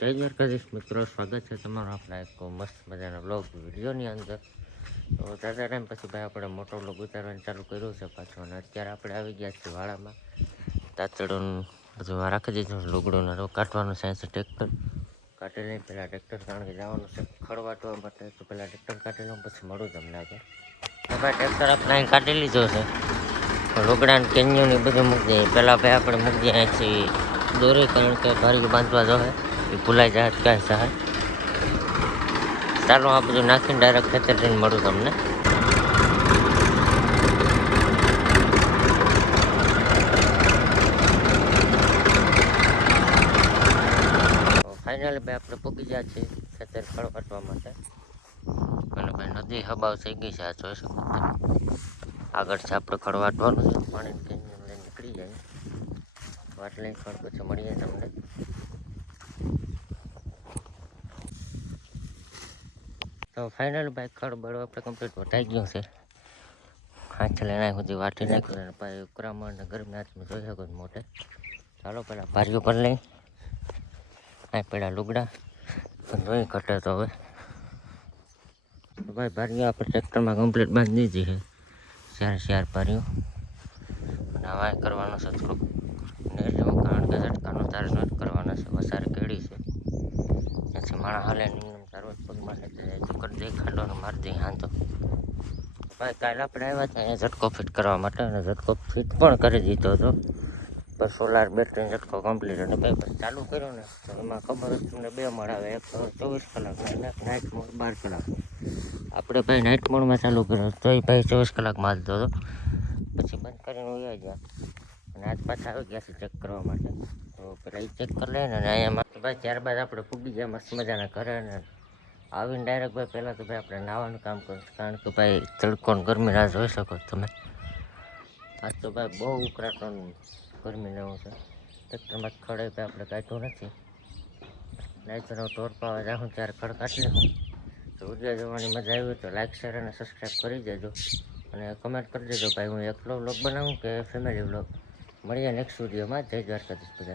જય દ્વારકાધીશ મિત્રો, સ્વાગત છે તમારો આપણા એક મસ્ત મજાના બ્લોગ વિડીયોની અંદર. તો દાદા ટાઈમ પછી ભાઈ આપણે મોટો બ્લોગ ઉતારવાનું ચાલુ કર્યું છે પાછો અને અત્યારે આપણે આવી ગયા છીએ વાળામાં તાતડું બધું રાખી દીધું લુગડું ને કાઢવાનું છે ટ્રેક્ટર કાઢી લઈને પહેલાં ટ્રેક્ટર કારણ કે જવાનું છે ખડવાટવા માટે, તો પહેલાં ટ્રેક્ટર કાઢી લઉં, પછી મળું તમને આગળ. ભાઈ ટ્રેક્ટર આપણે અહીં કાઢી લીધો છે. લુગડાને કેન્યુ ને બધું મૂકી દઈએ. પહેલાં ભાઈ આપણે મૂકી દઈએ અહીંથી દોરી, કારણ કે ભારી બાંધવા જોવે એ ભૂલાઈ જાય કહે સાહેબ ચાલો આ બધું નાખીને ડાયરેક્ટ ખેતર જઈને મળું તમને. ફાઇનલી ભાઈ આપણે પૂકી ગયા છીએ ખેતર ફળ કાઢવા માટે. અને ભાઈ નદી હબાવ થઈ ગઈ છે, આ જોઈ શકો આગળ છે આપણે ખડ વાટવાનું છે, પાણી લઈને નીકળી જાય. વાટ લઈને ખડ પછી મળીએ તમને. તો ફાઇનલ ભાઈ ખડબડો આપણે કમ્પ્લીટ વટાઈ ગયો છે. હાથ લઈને સુધી વાટી નાખ્યું અને ભાઈ ઉકરામણ ને ગરમી હાથમાં જોઈ શકો મોટે ચાલો પહેલાં ભારીઓ પર લઈ. આ પેલા લુગડા. પણ જોઈ ઘટે તો હવે. ભાઈ ભારીઓ આપણે ટ્રેક્ટરમાં કમ્પ્લીટ બાંધી દીધી છે. ચાર ચાર ભારીઓ અને હવે કરવાનો છે થોડુંક એટલે કારણ કે ઝટકાનો તાર નોટ કરવાનો છે. વસારે કેળી છે. ત્યાંથી માણા હાલે નિયમ તારો પગમાં સાથે જાય કરી દે ખાંડોને મારી દે, હાંધો. ભાઈ, કાલે આપણે આવ્યા હતા અહીંયા ઝટકો ફિટ કરવા માટે અને ઝટકો ફિટ પણ કરી દીધો હતો. પર સોલાર બેટરી ઝટકો કમ્પ્લીટ અને ભાઈ ચાલુ કર્યો ને, તો એમાં ખબર જ તમને બે મળ આવે. એક ચોવીસ કલાક અને નાઇટ મોડ બાર કલાક. આપણે ભાઈ નાઇટ મોડમાં ચાલુ કર્યો તો એ ભાઈ ચોવીસ કલાકમાં જ હતો. પછી બંધ કરીને ઉયા ગયા અને આજ પાછા આવી ગયા છે ચેક કરવા માટે. તો પેલા એ ચેક કરી લઈને અને અહીંયા ભાઈ, ત્યારબાદ આપણે પૂગી ગયા મસ્ત મજાના ઘરે અને આવીને ડાયરેક્ટ ભાઈ, પહેલાં તો ભાઈ આપણે નાવાનું કામ કરીશું કારણ કે ભાઈ તડકો ગરમી ના જોઈ શકો તમે. આજ તો ભાઈ બહુ ઉકળાટો ને ગરમી લેવું છે. ટ્રેક્ટરમાં ખડે ભાઈ આપણે કાઢ્યું નથી. નહીં હું ટોર પાવા જાઉં ત્યારે ખડ કાઢી લઉં તો વીડિયો જોવાની મજા આવી તો લાઈક શેર અને સબસ્ક્રાઈબ કરી દેજો. અને કમેન્ટ કરી દેજો ભાઈ, હું એકલો વ્લોગ બનાવું કે ફેમિલી વ્લોગ મળીએ નેક્સ્ટ વિડીયોમાં જય દ્વારકાધીશ બધા